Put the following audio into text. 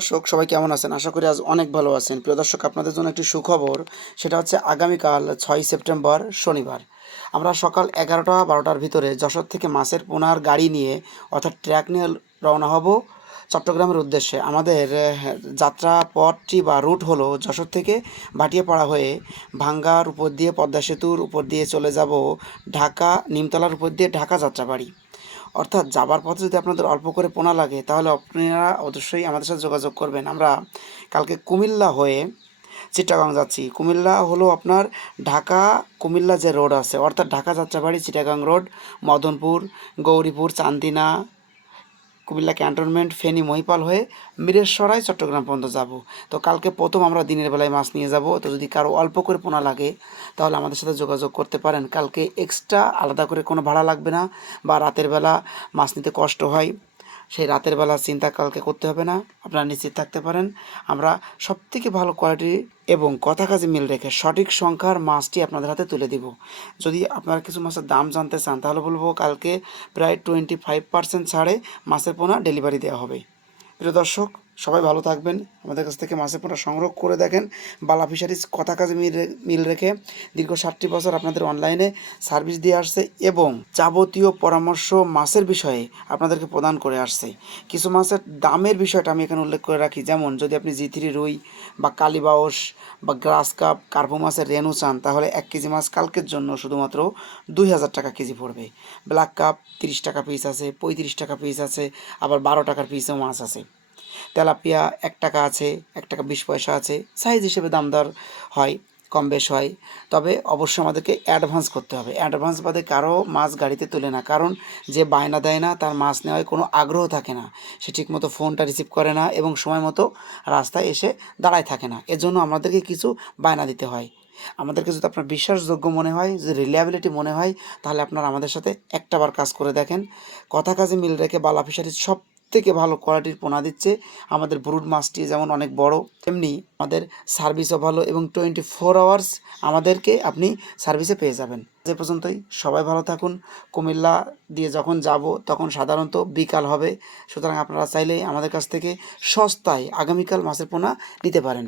দর্শক, সবাই কেমন আছেন? আশা করি আজ অনেক ভালো আছেন। প্রিয় দর্শক, আপনাদের জন্য একটি সুখবর, সেটা হচ্ছে আগামীকাল ছয় সেপ্টেম্বর শনিবার। আমরা সকাল এগারোটা বারোটার ভিতরে যশোর থেকে মাছের পোনার গাড়ি নিয়ে, অর্থাৎ ট্র্যাক নিয়ে রওনা হব। চট্টগ্রামের উদ্দেশ্যে। আমাদের যাত্রা পথটি বা রুট হলো যশোর থেকে ভাটিয়াপাড়া হয়ে ভাঙ্গার উপর দিয়ে পদ্মা সেতুর উপর দিয়ে চলে যাব ঢাকা, নিমতলার উপর দিয়ে ঢাকা যাত্রাবাড়ি। অর্থাৎ যাবার পথে যদি আপনাদের অল্প করে পোনা লাগে, তাহলে আপনারা অবশ্যই আমাদের সাথে যোগাযোগ করবেন। আমরা কালকে কুমিল্লা হয়ে চিটাগাং যাচ্ছি। কুমিল্লা হলো আপনার ঢাকা, কুমিল্লা যে রোড আছে, অর্থাৎ ঢাকা যাত্রাবাড়ি, চিটাগাং রোড, মদনপুর, গৌরীপুর, চান্দিনা কুমিল্লা ক্যান্টনমেন্ট ফেনী মহিপাল হয়ে মিরেশ্বরায় চট্টগ্রাম পর্যন্ত যাব। তো কালকে প্রথম আমরা দিনের বেলায় মাছ নিয়ে যাব। তো যদি কারও অল্প করে পোনা লাগে, তাহলে আমাদের সাথে যোগাযোগ করতে পারেন। কালকে এক্সট্রা আলাদা করে কোনো ভাড়া লাগবে না বা রাতের বেলা মাছ নিতে কষ্ট হয়। সেই রাতের বেলা চিন্তা কালকে করতে হবে না। আপনারা নিশ্চিত থাকতে পারেন। আমরা সবথেকে ভালো কোয়ালিটি এবং কথা কাজে মিল রেখে সঠিক সংখ্যার মাছটি আপনাদের হাতে তুলে দিব। যদি আপনারা কিছু মাছের দাম জানতে চান, তাহলে বলব কালকে প্রায় টোয়েন্টি ফাইভ পার্সেন্ট ছাড়ে মাছের পোনা ডেলিভারি দেওয়া হবে। প্রিয় দর্শক সবাই ভালো থাকবেন। আমাদের কাছ থেকে মাছের পোনা সংগ্রহ করে দেখেন। বালা ফিশারিজ কথা কাজে মিল মিল রেখে দীর্ঘ ষাটটি বছর আপনাদের অনলাইনে সার্ভিস দিয়ে আসছে এবং যাবতীয় পরামর্শ মাছের বিষয়ে আপনাদেরকে প্রদান করে আসছে। কিছু মাছের দামের বিষয়টা আমি এখানে উল্লেখ করে রাখি। যেমন, যদি আপনি জি থ্রি রুই বা কালীবাউস বা গ্রাস কাপ, কার্পো মাছের রেনু চান, তাহলে এক কেজি মাছ কালকের জন্য শুধুমাত্র দুই হাজার টাকা কেজি পড়বে। ব্ল্যাক কাপ তিরিশ টাকা পিস আছে, পঁয়ত্রিশ টাকা পিস আছে, আবার বারো টাকার পিসেও মাছ আছে। তেলাপিয়া এক টাকা আছে, এক টাকা বিশ পয়সা আছে সাইজ হিসেবে দাম দর হয়, কম বেশ হয়। তবে অবশ্যই আমাদেরকে অ্যাডভান্স করতে হবে। অ্যাডভান্স বাদে কারও মাছ গাড়িতে তোলে না। কারণ যে বায়না দেয় না, তার মাছ নেওয়ায় কোনো আগ্রহ থাকে না। সে ঠিকমতো ফোনটা রিসিভ করে না এবং সময় মতো রাস্তায় এসে দাঁড়ায় থাকে না। এজন্য আমাদেরকে কিছু বায়না দিতে হয়। আমাদেরকে যদি আপনার বিশ্বাসযোগ্য মনে হয়, যদি রিলায়াবিলিটি মনে হয়, তাহলে আপনারা আমাদের সাথে একটাবার কাজ করে দেখেন। কথা কাজে মিল রেখে বালা ফিশারিজ সব থেকে ভালো কোয়ালিটির পোনা দিচ্ছে। আমাদের ব্রুড মাছটি যেমন অনেক বড়, তেমনি আমাদের সার্ভিসও ভালো এবং টোয়েন্টি ফোর আওয়ার্স আমাদেরকে আপনি সার্ভিসে পেয়ে যাবেন। যে পর্যন্তই, সবাই ভালো থাকুন। কুমিল্লা দিয়ে যখন যাব, তখন সাধারণত বিকাল হবে। সুতরাং আপনারা চাইলে আমাদের কাছ থেকে সস্তায় আগামীকাল মাছের পোনা নিতে পারেন।